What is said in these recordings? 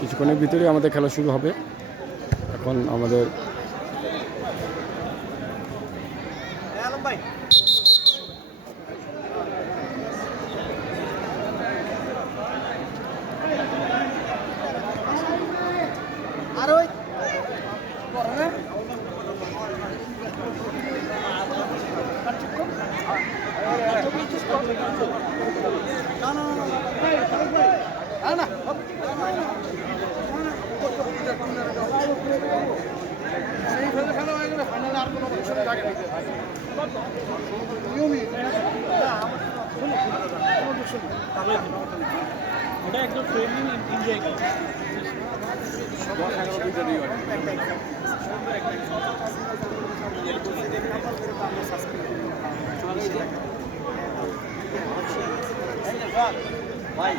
কিছুক্ষণের ভিতরেই আমাদের খেলা শুরু হবে। এখন আমাদের এটা একদম ট্রেনিং এনজয় করে ভাই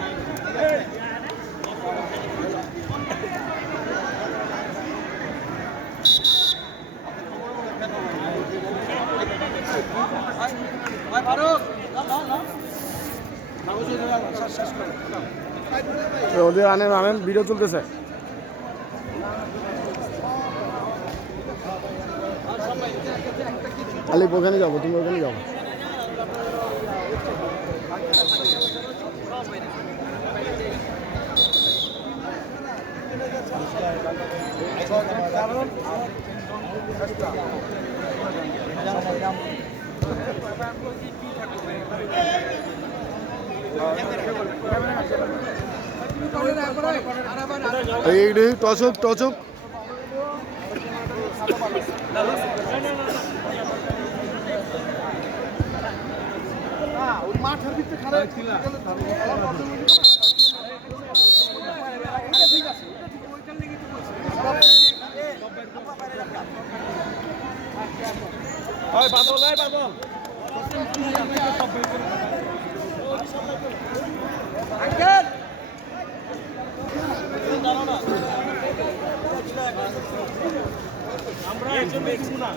ওদের আনেন আনেন ভিডিও চলতেছে। খালি ওখানে যাবো, তুমি ওখানে যাবো। এই টসক টসক মাঠের ভিতরে খারাপ আমরা একদম দেখব না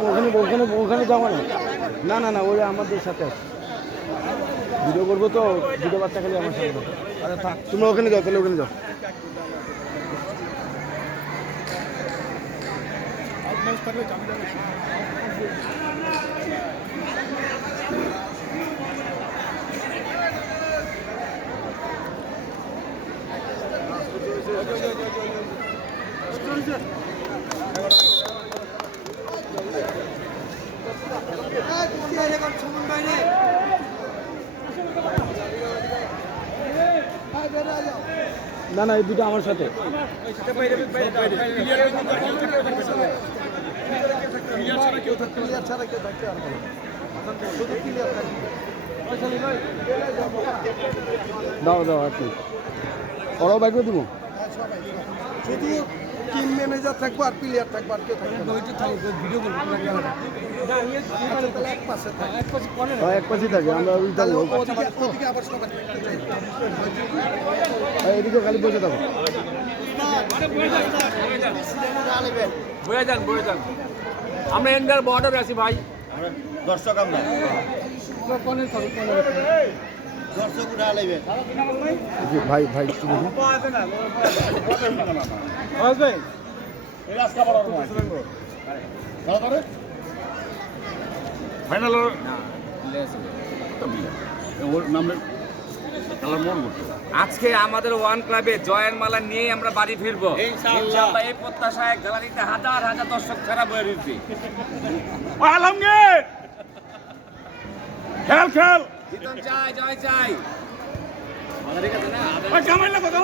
ওখানে ওখানে যাবো না। না না না, ওই আমাদের সাথে আছে। ভিডিও করবো তো, দুটো বাচ্চা খালি আমার সাথে। আরে থাক, তুমি ওখানে যাও, তাহলে ওখানে যাও। না না, এই দুটো আমার সাথে। দাও দাও, আর কি ওরাও বাইক করে দিব। শুধু টিম ম্যানেজার থাকবো আর প্লেয়ার থাকবো, আর কেউ থাকবে ভিডিও করবো এক পাশে থাকে, আমরা ওই থাকবো। এদিকে খালি বসে থাকো। বয়ে যান বয়ে যান, আমরা এন্ডার বর্ডার আছি ভাই। দর্শক আমরা দর্শক উঠা লাগবে ভাই ভাই কি ফাইনাল আজকে আমাদের ওয়ান ক্লাবে জয়ের মালা নিয়ে আমরা বাড়ি ফিরবো ইনশাআল্লাহ। এই প্রত্যাশায় গ্যালারিতে হাজার হাজার দর্শক ছাড়া বয়ে রয়েছে। আলমগীর খেল খেল, জিতন চাই, জয় চাই। কামাইলা কথা